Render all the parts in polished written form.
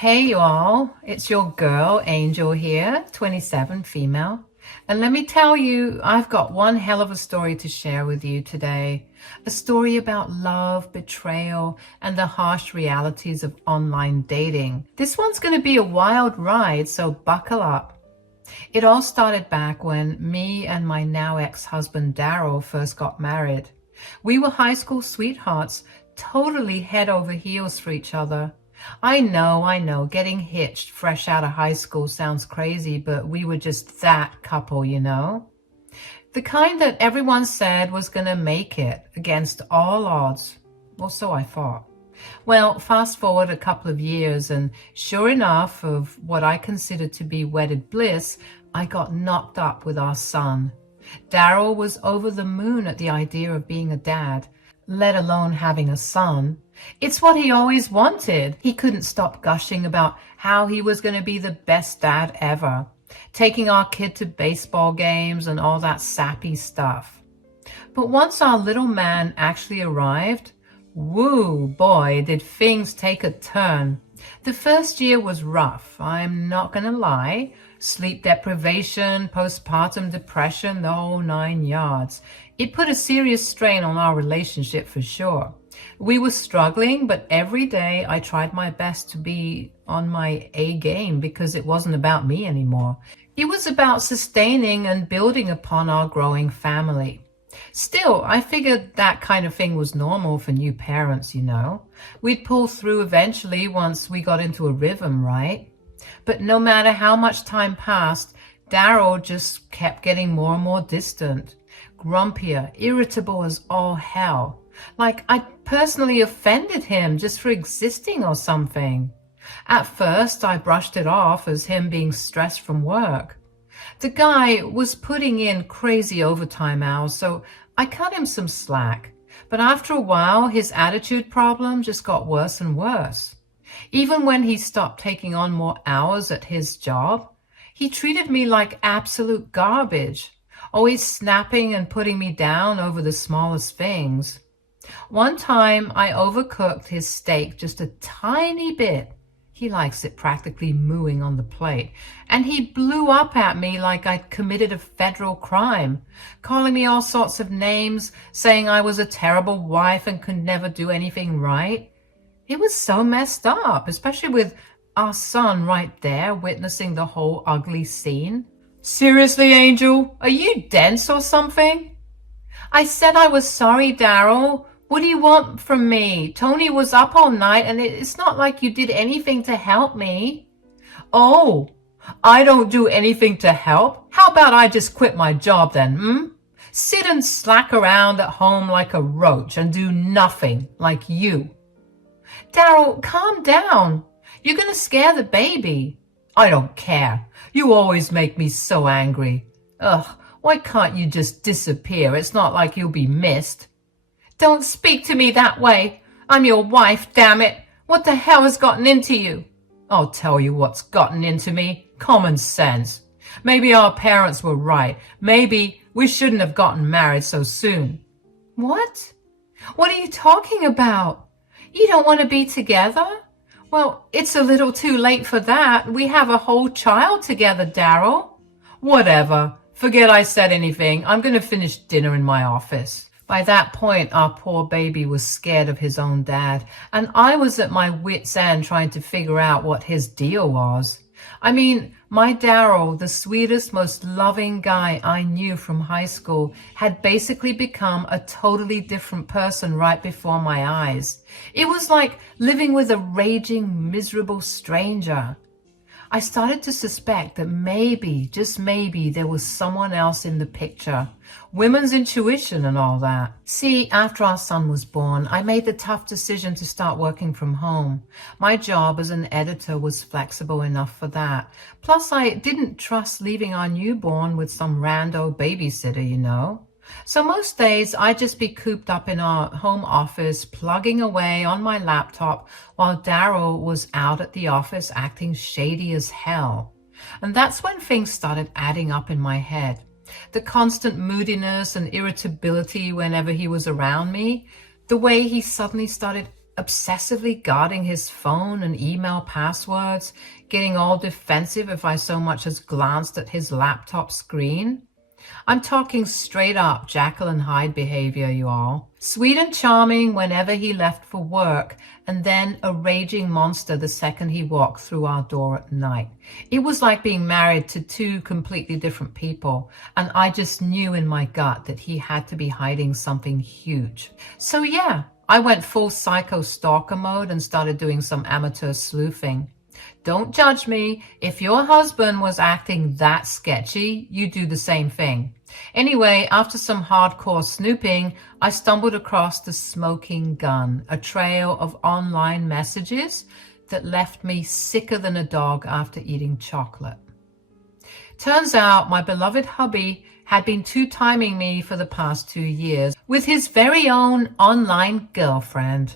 Hey y'all, it's your girl Angel here, 27, female. And let me tell you, I've got one hell of a story to share with you today. A story about love, betrayal, and the harsh realities of online dating. This one's going to be a wild ride, so buckle up. It all started back when me and my now ex-husband Daryl first got married. We were high school sweethearts, totally head over heels for each other. I know, getting hitched fresh out of high school sounds crazy, but we were just that couple, you know? The kind that everyone said was gonna make it against all odds. Or so I thought. Well, fast forward a couple of years, and sure enough, of what I considered to be wedded bliss, I got knocked up with our son. Daryl was over the moon at the idea of being a dad, let alone having a son. It's what he always wanted. He couldn't stop gushing about how he was going to be the best dad ever, taking our kid to baseball games and all that sappy stuff. But once our little man actually arrived, woo boy, did things take a turn. The first year was rough, I'm not going to lie. Sleep deprivation, postpartum depression, the whole 9 yards. It put a serious strain on our relationship for sure. We were struggling, but every day I tried my best to be on my A game because it wasn't about me anymore. It was about sustaining and building upon our growing family. Still, I figured that kind of thing was normal for new parents, you know. We'd pull through eventually once we got into a rhythm, right? But no matter how much time passed, Daryl just kept getting more and more distant, grumpier, irritable as all hell. Like I'd personally offended him just for existing or something. At first, I brushed it off as him being stressed from work. The guy was putting in crazy overtime hours, so I cut him some slack. But after a while, his attitude problem just got worse and worse. Even when he stopped taking on more hours at his job, he treated me like absolute garbage, always snapping and putting me down over the smallest things. One time, I overcooked his steak just a tiny bit. He likes it practically mooing on the plate. And he blew up at me like I'd committed a federal crime, calling me all sorts of names, saying I was a terrible wife and could never do anything right. It was so messed up, especially with our son right there witnessing the whole ugly scene. Seriously, Angel, are you dense or something? I said I was sorry, Daryl. What do you want from me? Tony was up all night and it's not like you did anything to help me. Oh, I don't do anything to help? How about I just quit my job then, Sit and slack around at home like a roach and do nothing like you. Daryl, calm down. You're going to scare the baby. I don't care. You always make me so angry. Ugh, why can't you just disappear? It's not like you'll be missed. Don't speak to me that way. I'm your wife, damn it. What the hell has gotten into you? I'll tell you what's gotten into me. Common sense. Maybe our parents were right. Maybe we shouldn't have gotten married so soon. What? What are you talking about? You don't want to be together? Well, it's a little too late for that. We have a whole child together, Daryl. Whatever. Forget I said anything. I'm going to finish dinner in my office. By that point, our poor baby was scared of his own dad, and I was at my wit's end trying to figure out what his deal was. I mean, my Daryl, the sweetest, most loving guy I knew from high school, had basically become a totally different person right before my eyes. It was like living with a raging, miserable stranger. I started to suspect that maybe, just maybe, there was someone else in the picture. Women's intuition and all that. See, after our son was born, I made the tough decision to start working from home. My job as an editor was flexible enough for that. Plus, I didn't trust leaving our newborn with some rando babysitter, you know. So most days I'd just be cooped up in our home office, plugging away on my laptop while Daryl was out at the office acting shady as hell. And that's when things started adding up in my head. The constant moodiness and irritability whenever he was around me, the way he suddenly started obsessively guarding his phone and email passwords, getting all defensive if I so much as glanced at his laptop screen. I'm talking straight up Jekyll and Hyde behavior, you all. Sweet and charming whenever he left for work, and then a raging monster the second he walked through our door at night. It was like being married to two completely different people, and I just knew in my gut that he had to be hiding something huge. So yeah, I went full psycho stalker mode and started doing some amateur sleuthing. Don't judge me. If your husband was acting that sketchy, you do the same thing. Anyway, after some hardcore snooping, I stumbled across the smoking gun, a trail of online messages that left me sicker than a dog after eating chocolate. Turns out my beloved hubby had been two-timing me for the past 2 years with his very own online girlfriend.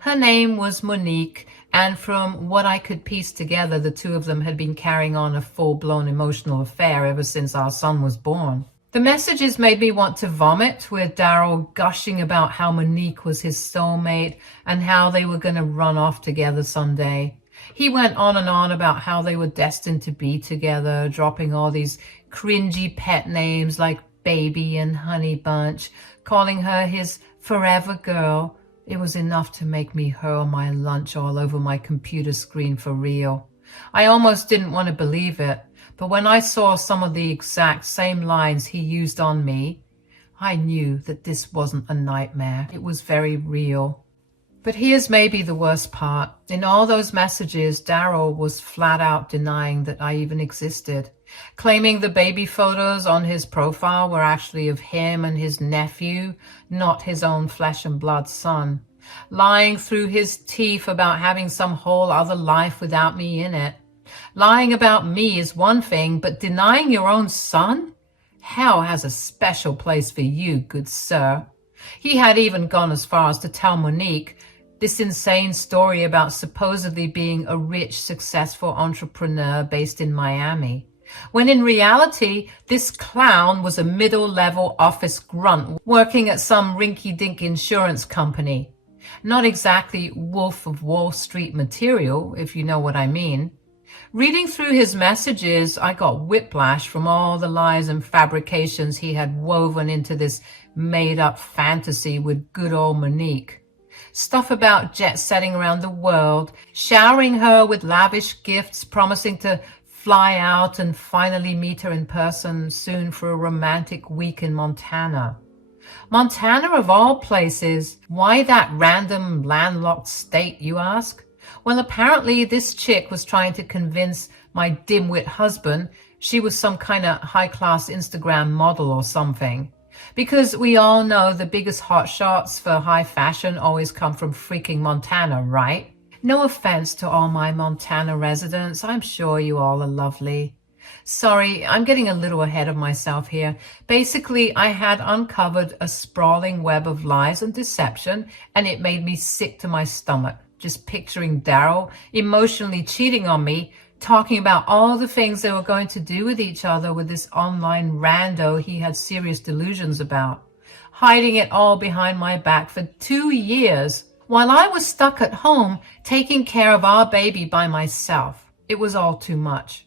Her name was Monique, and from what I could piece together, the two of them had been carrying on a full-blown emotional affair ever since our son was born. The messages made me want to vomit, with Daryl gushing about how Monique was his soulmate and how they were going to run off together someday. He went on and on about how they were destined to be together, dropping all these cringy pet names like Baby and Honey Bunch, calling her his forever girl. It was enough to make me hurl my lunch all over my computer screen for real. I almost didn't want to believe it, but when I saw some of the exact same lines he used on me, I knew that this wasn't a nightmare. It was very real. But here's maybe the worst part. In all those messages, Daryl was flat out denying that I even existed, claiming the baby photos on his profile were actually of him and his nephew, not his own flesh and blood son, lying through his teeth about having some whole other life without me in it. Lying about me is one thing, but denying your own son? Hell has a special place for you, good sir. He had even gone as far as to tell Monique this insane story about supposedly being a rich, successful entrepreneur based in Miami, when in reality, this clown was a middle-level office grunt working at some rinky-dink insurance company. Not exactly Wolf of Wall Street material, if you know what I mean. Reading through his messages, I got whiplash from all the lies and fabrications he had woven into this made-up fantasy with good old Monique. Stuff about jet-setting around the world, showering her with lavish gifts, promising to fly out and finally meet her in person soon for a romantic week in Montana. Montana of all places. Why that random landlocked state, you ask? Well, apparently this chick was trying to convince my dimwit husband she was some kind of high-class Instagram model or something. Because we all know the biggest hotshots for high fashion always come from freaking Montana, right? No offense to all my Montana residents. I'm sure you all are lovely. Sorry, I'm getting a little ahead of myself here. Basically, I had uncovered a sprawling web of lies and deception, and it made me sick to my stomach, just picturing Daryl emotionally cheating on me, talking about all the things they were going to do with each other with this online rando he had serious delusions about, hiding it all behind my back for 2 years, while I was stuck at home taking care of our baby by myself. It was all too much.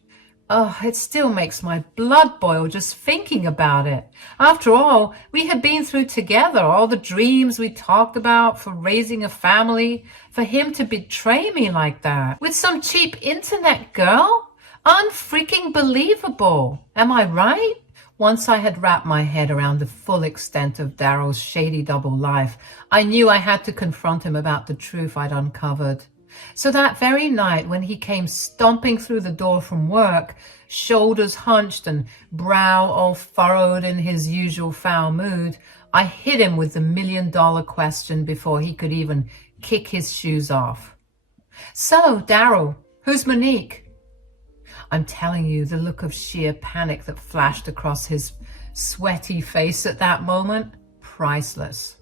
Oh, it still makes my blood boil just thinking about it. After all, we had been through together all the dreams we talked about for raising a family. For him to betray me like that with some cheap internet girl? Unfreaking believable. Am I right? Once I had wrapped my head around the full extent of Daryl's shady double life, I knew I had to confront him about the truth I'd uncovered. So that very night when he came stomping through the door from work, shoulders hunched and brow all furrowed in his usual foul mood, I hit him with the $1,000,000 question before he could even kick his shoes off. So, Daryl, who's Monique? I'm telling you, the look of sheer panic that flashed across his sweaty face at that moment, priceless.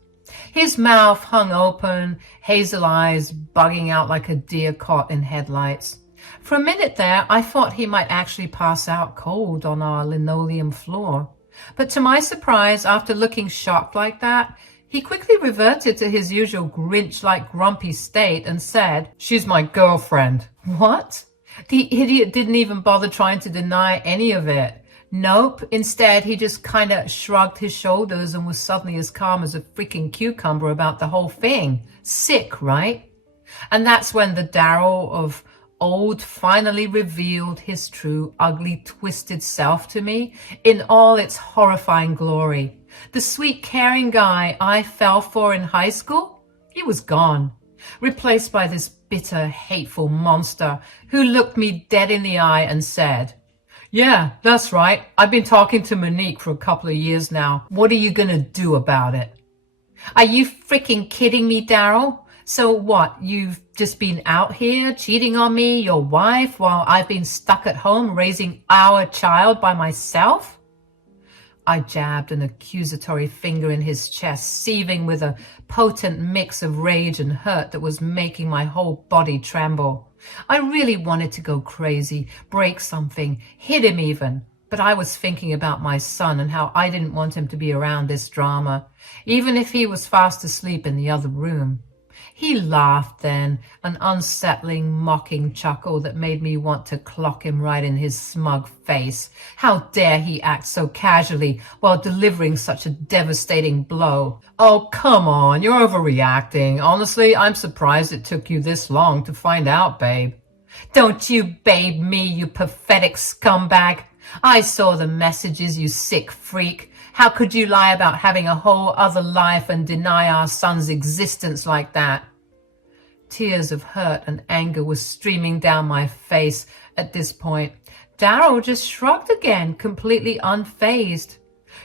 His mouth hung open, hazel eyes bugging out like a deer caught in headlights. For a minute there, I thought he might actually pass out cold on our linoleum floor. But to my surprise, after looking shocked like that, He quickly reverted to his usual Grinch-like grumpy state and said, "She's my girlfriend." What? The idiot didn't even bother trying to deny any of it. Nope. Instead, he just kind of shrugged his shoulders and was suddenly as calm as a freaking cucumber about the whole thing. Sick, right? And that's when the Daryl of old finally revealed his true, ugly, twisted self to me in all its horrifying glory. The sweet, caring guy I fell for in high school, he was gone, replaced by this bitter, hateful monster who looked me dead in the eye and said, "Yeah, that's right. I've been talking to Monique for a couple of years now. What are you gonna do about it?" Are you freaking kidding me, Daryl? So what, you've just been out here cheating on me, your wife, while I've been stuck at home raising our child by myself? I jabbed an accusatory finger in his chest, seething with a potent mix of rage and hurt that was making my whole body tremble. I really wanted to go crazy, break something, hit him even. But I was thinking about my son and how I didn't want him to be around this drama, even if he was fast asleep in the other room. He laughed then, an unsettling, mocking chuckle that made me want to clock him right in his smug face. How dare he act so casually while delivering such a devastating blow? Oh, come on, you're overreacting. Honestly, I'm surprised it took you this long to find out, babe. Don't you babe me, you pathetic scumbag. I saw the messages, you sick freak. How could you lie about having a whole other life and deny our son's existence like that? Tears of hurt and anger were streaming down my face at this point. Daryl just shrugged again, completely unfazed.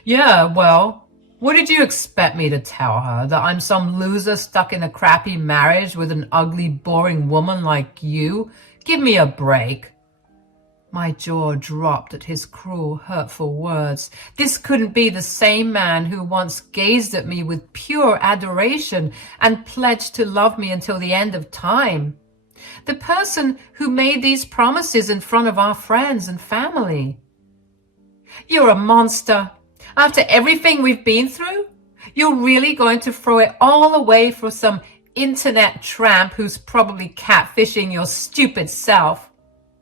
Yeah, well, what did you expect me to tell her? That I'm some loser stuck in a crappy marriage with an ugly, boring woman like you? Give me a break. My jaw dropped at his cruel, hurtful words. This couldn't be the same man who once gazed at me with pure adoration and pledged to love me until the end of time. The person who made these promises in front of our friends and family. You're a monster. After everything we've been through, you're really going to throw it all away for some internet tramp who's probably catfishing your stupid self.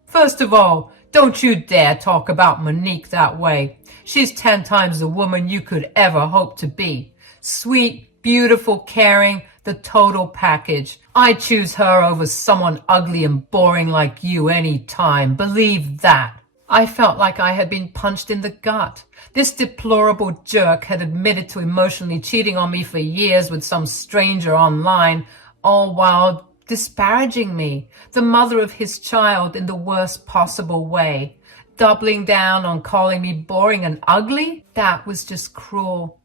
First of all, don't you dare talk about Monique that way. She's 10 times the woman you could ever hope to be. Sweet, beautiful, caring, the total package. I'd choose her over someone ugly and boring like you any time. Believe that. I felt like I had been punched in the gut. This deplorable jerk had admitted to emotionally cheating on me for years with some stranger online, all while disparaging me, the mother of his child, in the worst possible way, doubling down on calling me boring and ugly. That was just cruel.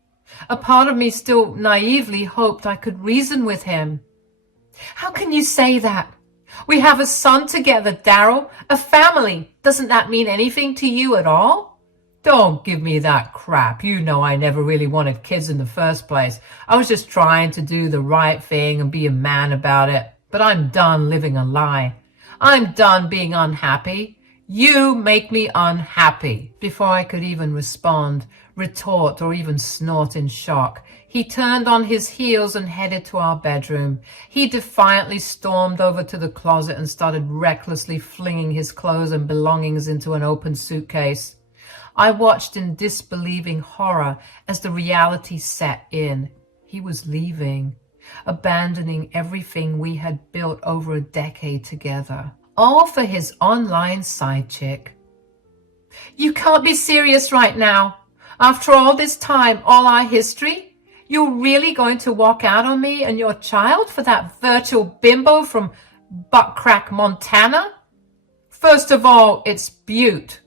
A part of me still naively hoped I could reason with him. How can you say that? We have a son together, Daryl, a family. Doesn't that mean anything to you at all? Don't give me that crap. You know I never really wanted kids in the first place. I was just trying to do the right thing and be a man about it. But I'm done living a lie. I'm done being unhappy. You make me unhappy. Before I could even respond, retort, or even snort in shock, he turned on his heels and headed to our bedroom. He defiantly stormed over to the closet and started recklessly flinging his clothes and belongings into an open suitcase. I watched in disbelieving horror as the reality set in. He was leaving, abandoning everything we had built over a decade together, all for his online side chick. You can't be serious right now. After all this time, all our history, you're really going to walk out on me and your child for that virtual bimbo from Buttcrack, Montana? First of all, it's Butte.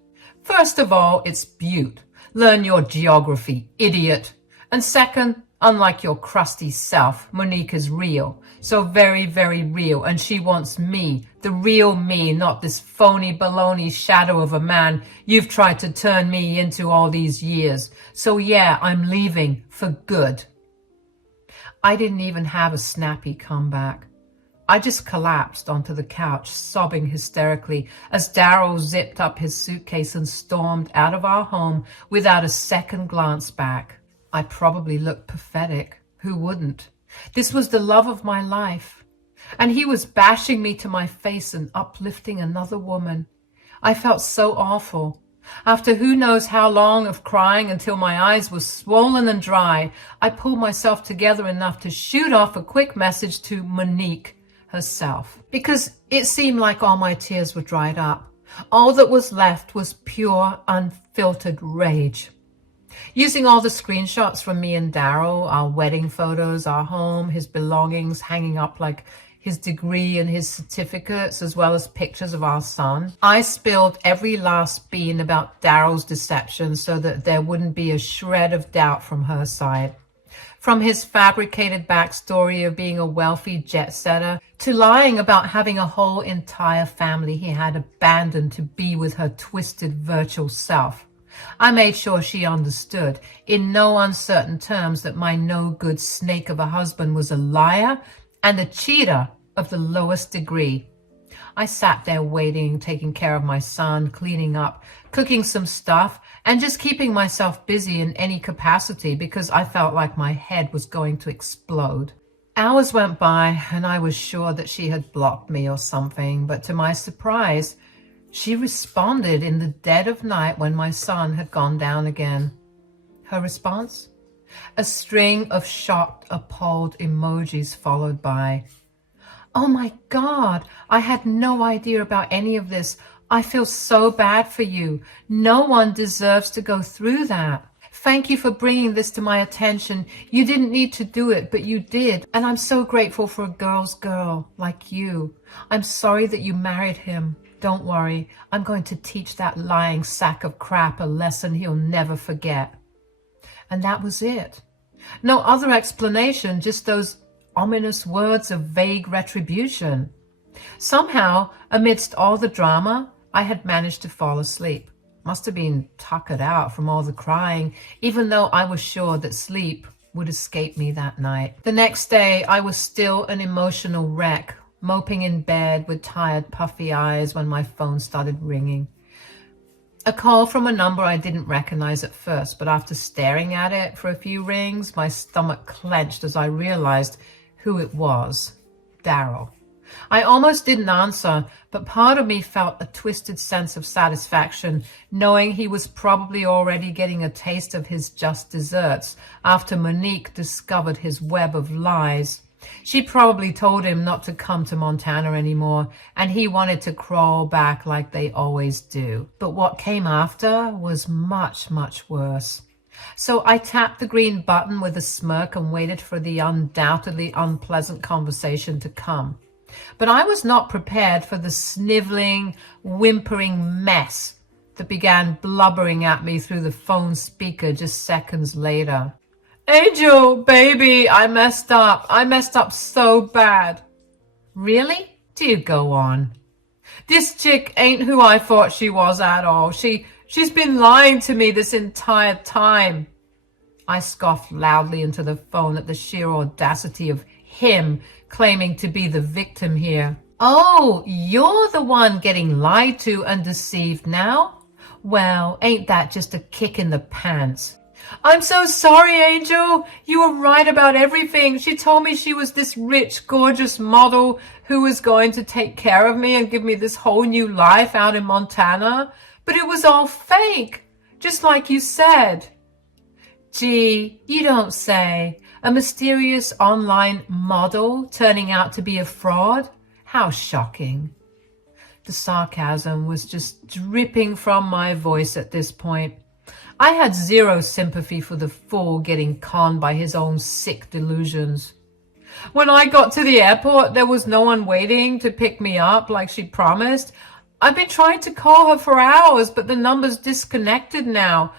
Learn your geography, idiot. And second, unlike your crusty self, Monique is real. So very, very real. And she wants me, the real me, not this phony baloney shadow of a man you've tried to turn me into all these years. So yeah, I'm leaving for good. I didn't even have a snappy comeback. I just collapsed onto the couch, sobbing hysterically as Daryl zipped up his suitcase and stormed out of our home without a second glance back. I probably looked pathetic. Who wouldn't? This was the love of my life. And he was bashing me to my face and uplifting another woman. I felt so awful. After who knows how long of crying until my eyes were swollen and dry, I pulled myself together enough to shoot off a quick message to Monique herself, because it seemed like all my tears were dried up. All that was left was pure, unfiltered rage. Using all the screenshots from me and Daryl, our wedding photos, our home, his belongings hanging up like his degree and his certificates, as well as pictures of our son, I spilled every last bean about Daryl's deception so that there wouldn't be a shred of doubt from her side. From his fabricated backstory of being a wealthy jet setter to lying about having a whole entire family he had abandoned to be with her twisted virtual self. I made sure she understood in no uncertain terms that my no-good snake of a husband was a liar and a cheater of the lowest degree. I sat there waiting, taking care of my son, cleaning up, cooking some stuff, and just keeping myself busy in any capacity because I felt like my head was going to explode. Hours went by and I was sure that she had blocked me or something, but to my surprise, she responded in the dead of night when my son had gone down again. Her response? A string of shocked, appalled emojis followed by, "Oh my God, I had no idea about any of this. I feel so bad for you. No one deserves to go through that. Thank you for bringing this to my attention. You didn't need to do it, but you did. And I'm so grateful for a girl's girl like you. I'm sorry that you married him. Don't worry, I'm going to teach that lying sack of crap a lesson he'll never forget." And that was it. No other explanation, just those ominous words of vague retribution. Somehow, amidst all the drama, I had managed to fall asleep. Must have been tuckered out from all the crying, even though I was sure that sleep would escape me that night. The next day, I was still an emotional wreck, moping in bed with tired, puffy eyes when my phone started ringing. A call from a number I didn't recognize at first, but after staring at it for a few rings, my stomach clenched as I realized who it was. Daryl. I almost didn't answer, but part of me felt a twisted sense of satisfaction, knowing he was probably already getting a taste of his just desserts after Monique discovered his web of lies. She probably told him not to come to Montana anymore, and he wanted to crawl back like they always do. But what came after was much, much worse. So I tapped the green button with a smirk and waited for the undoubtedly unpleasant conversation to come. But I was not prepared for the sniveling, whimpering mess that began blubbering at me through the phone speaker just seconds later. "Angel, baby, I messed up. I messed up so bad." "Really? Do you go on?" "This chick ain't who I thought she was at all. She's been lying to me this entire time." I scoffed loudly into the phone at the sheer audacity of him claiming to be the victim here. "Oh, you're the one getting lied to and deceived now? Well, ain't that just a kick in the pants?" "I'm so sorry, Angel. You were right about everything. She told me she was this rich, gorgeous model who was going to take care of me and give me this whole new life out in Montana. But it was all fake, just like you said." "Gee, you don't say. A mysterious online model turning out to be a fraud? How shocking." The sarcasm was just dripping from my voice at this point. I had zero sympathy for the fool getting conned by his own sick delusions. "When I got to the airport, there was no one waiting to pick me up like she promised. I've been trying to call her for hours, but the number's disconnected now.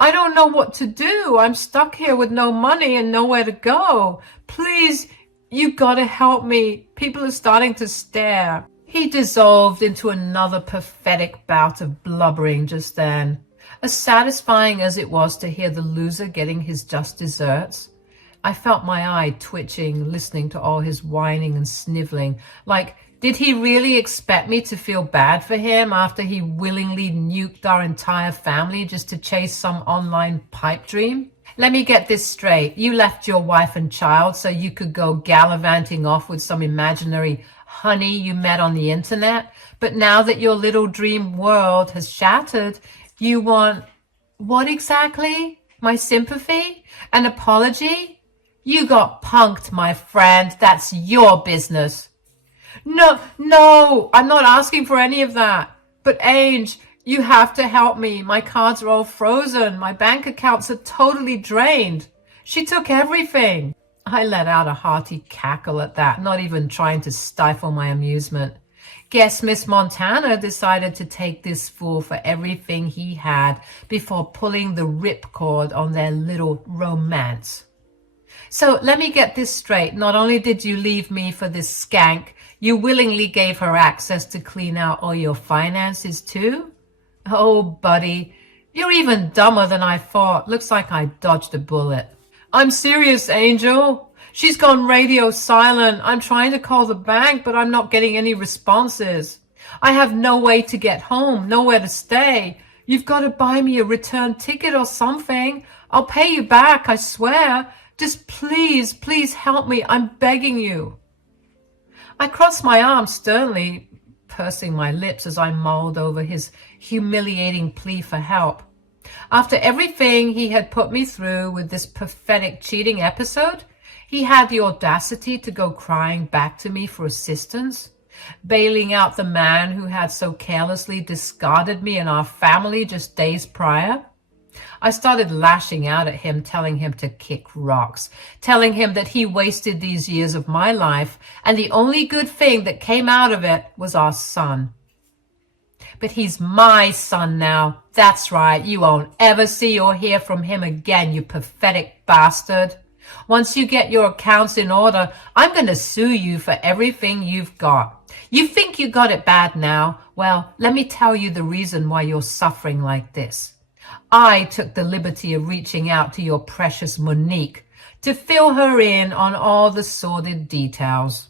I don't know what to do. I'm stuck here with no money and nowhere to go. Please, you gotta help me. People are starting to stare." He dissolved into another pathetic bout of blubbering just then. As satisfying as it was to hear the loser getting his just desserts, I felt my eye twitching, listening to all his whining and sniveling. Like, did he really expect me to feel bad for him after he willingly nuked our entire family just to chase some online pipe dream? Let me get this straight. You left your wife and child so you could go gallivanting off with some imaginary honey you met on the internet. But now that your little dream world has shattered, you want what exactly? My sympathy? An apology? You got punked, my friend. That's your business. No, I'm not asking for any of that. But Ange, you have to help me. My cards are all frozen. My bank accounts are totally drained. She took everything. I let out a hearty cackle at that, not even trying to stifle my amusement. Guess Miss Montana decided to take this fool for everything he had before pulling the ripcord on their little romance. So let me get this straight. Not only did you leave me for this skank, you willingly gave her access to clean out all your finances too? Oh, buddy, you're even dumber than I thought. Looks like I dodged a bullet. I'm serious, Angel. She's gone radio silent. I'm trying to call the bank, but I'm not getting any responses. I have no way to get home, nowhere to stay. You've got to buy me a return ticket or something. I'll pay you back, I swear. Just please help me. I'm begging you. I crossed my arms sternly, pursing my lips as I mulled over his humiliating plea for help. After everything he had put me through with this pathetic cheating episode, he had the audacity to go crying back to me for assistance, bailing out the man who had so carelessly discarded me and our family just days prior. I started lashing out at him, telling him to kick rocks, telling him that he wasted these years of my life, and the only good thing that came out of it was our son. But he's my son now. That's right. You won't ever see or hear from him again, you pathetic bastard. Once you get your accounts in order, I'm going to sue you for everything you've got. You think you got it bad now? Well, let me tell you the reason why you're suffering like this. I took the liberty of reaching out to your precious Monique to fill her in on all the sordid details.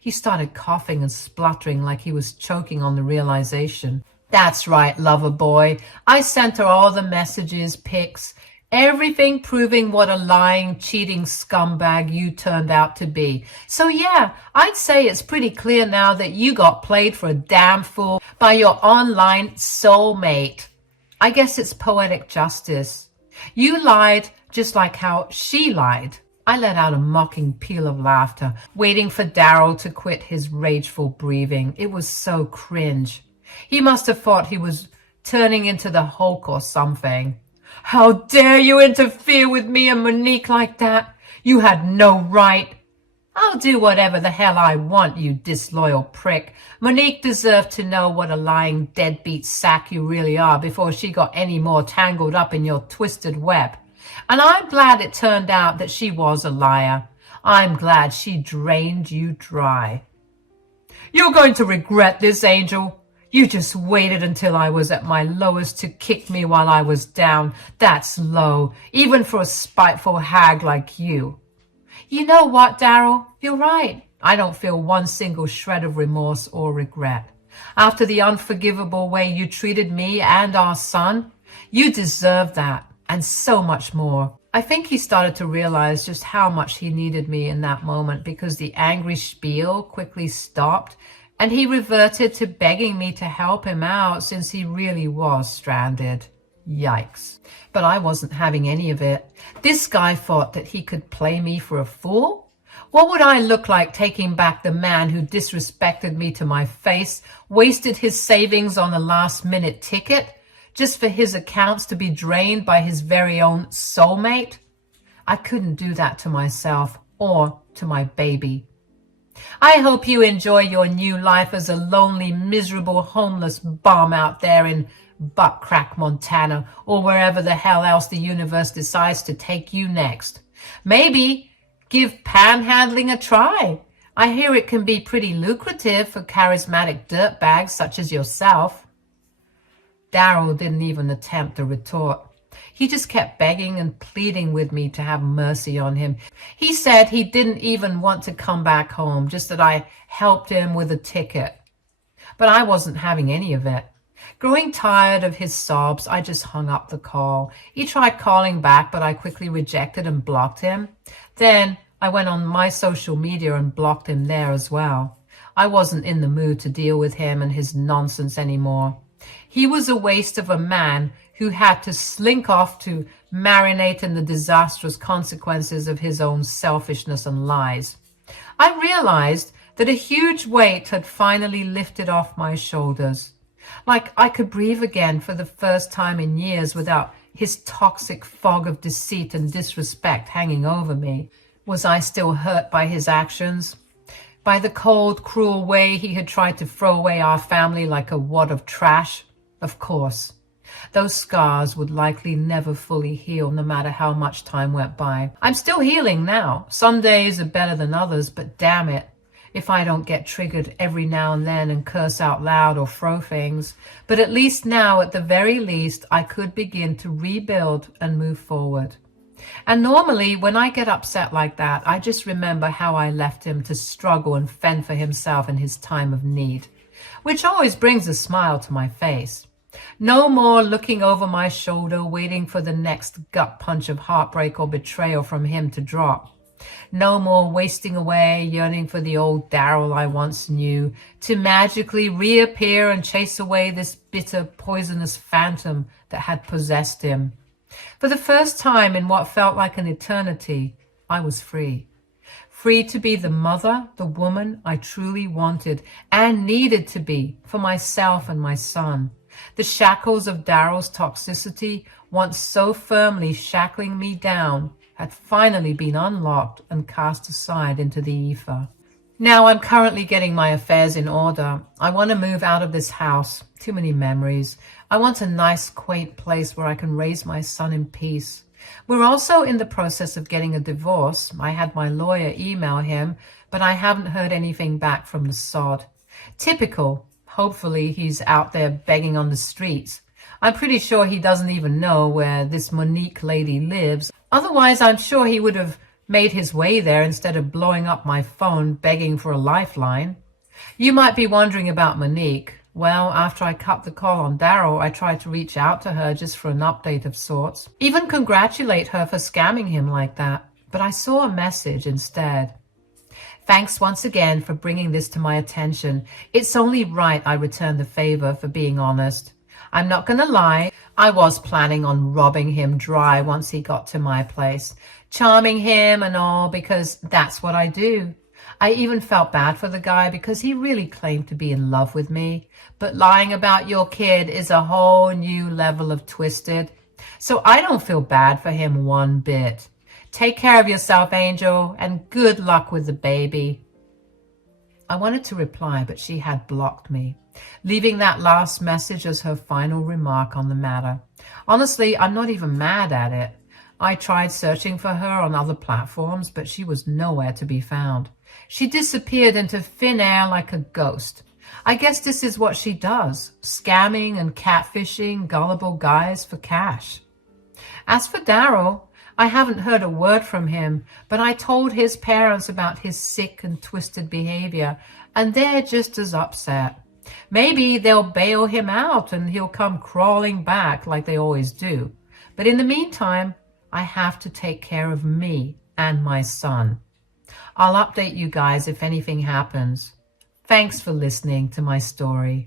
He started coughing and spluttering like he was choking on the realization. That's right, lover boy. I sent her all the messages, pics, everything proving what a lying, cheating scumbag you turned out to be. So yeah, I'd say it's pretty clear now that you got played for a damn fool by your online soulmate. I guess it's poetic justice. You lied just like how she lied. I let out a mocking peal of laughter, waiting for Darryl to quit his rageful breathing. It was so cringe. He must have thought he was turning into the Hulk or something. How dare you interfere with me and Monique like that? You had no right. I'll do whatever the hell I want, you disloyal prick. Monique deserved to know what a lying deadbeat sack you really are before she got any more tangled up in your twisted web. And I'm glad it turned out that she was a liar. I'm glad she drained you dry. You're going to regret this, Angel. You just waited until I was at my lowest to kick me while I was down. That's low, even for a spiteful hag like you. You know what, Darryl? You're right. I don't feel one single shred of remorse or regret. After the unforgivable way you treated me and our son, you deserve that, and so much more. I think he started to realize just how much he needed me in that moment because the angry spiel quickly stopped, and he reverted to begging me to help him out since he really was stranded. Yikes. But I wasn't having any of it. This guy thought that he could play me for a fool? What would I look like taking back the man who disrespected me to my face, wasted his savings on a last-minute ticket, just for his accounts to be drained by his very own soulmate? I couldn't do that to myself or to my baby. I hope you enjoy your new life as a lonely, miserable, homeless bum out there in Butt Crack, Montana, or wherever the hell else the universe decides to take you next. Maybe give panhandling a try. I hear it can be pretty lucrative for charismatic dirtbags such as yourself. Darryl didn't even attempt a retort. He just kept begging and pleading with me to have mercy on him. He said he didn't even want to come back home, just that I helped him with a ticket. But I wasn't having any of it. Growing tired of his sobs, I just hung up the call. He tried calling back, but I quickly rejected and blocked him. Then I went on my social media and blocked him there as well. I wasn't in the mood to deal with him and his nonsense anymore. He was a waste of a man who had to slink off to marinate in the disastrous consequences of his own selfishness and lies. I realized that a huge weight had finally lifted off my shoulders. Like I could breathe again for the first time in years without his toxic fog of deceit and disrespect hanging over me. Was I still hurt by his actions? By the cold, cruel way he had tried to throw away our family like a wad of trash? Of course. Those scars would likely never fully heal no matter how much time went by. I'm still healing now. Some days are better than others, but damn it, if I don't get triggered every now and then and curse out loud or throw things. But at least now, at the very least, I could begin to rebuild and move forward. And normally, when I get upset like that, I just remember how I left him to struggle and fend for himself in his time of need, which always brings a smile to my face. No more looking over my shoulder, waiting for the next gut punch of heartbreak or betrayal from him to drop. No more wasting away, yearning for the old Daryl I once knew to magically reappear and chase away this bitter, poisonous phantom that had possessed him. For the first time in what felt like an eternity, I was free. Free to be the mother, the woman I truly wanted and needed to be for myself and my son. The shackles of Daryl's toxicity, once so firmly shackling me down, had finally been unlocked and cast aside into the ether. Now I'm currently getting my affairs in order. I want to move out of this house. Too many memories. I want a nice, quaint place where I can raise my son in peace. We're also in the process of getting a divorce. I had my lawyer email him, but I haven't heard anything back from the sod. Typical. Hopefully he's out there begging on the streets. I'm pretty sure he doesn't even know where this Monique lady lives. Otherwise, I'm sure he would have made his way there instead of blowing up my phone begging for a lifeline. You might be wondering about Monique. Well, after I cut the call on Daryl, I tried to reach out to her just for an update of sorts. Even congratulate her for scamming him like that. But I saw a message instead. Thanks once again for bringing this to my attention. It's only right I return the favor, for being honest. I'm not gonna lie, I was planning on robbing him dry once he got to my place, charming him and all, because that's what I do. I even felt bad for the guy because he really claimed to be in love with me. But lying about your kid is a whole new level of twisted. So I don't feel bad for him one bit. Take care of yourself, Angel, and good luck with the baby. I wanted to reply, but she had blocked me, leaving that last message as her final remark on the matter. Honestly, I'm not even mad at it. I tried searching for her on other platforms, but she was nowhere to be found. She disappeared into thin air like a ghost. I guess this is what she does, scamming and catfishing gullible guys for cash. As for Daryl, I haven't heard a word from him, but I told his parents about his sick and twisted behavior, and they're just as upset. Maybe they'll bail him out and he'll come crawling back like they always do. But in the meantime, I have to take care of me and my son. I'll update you guys if anything happens. Thanks for listening to my story.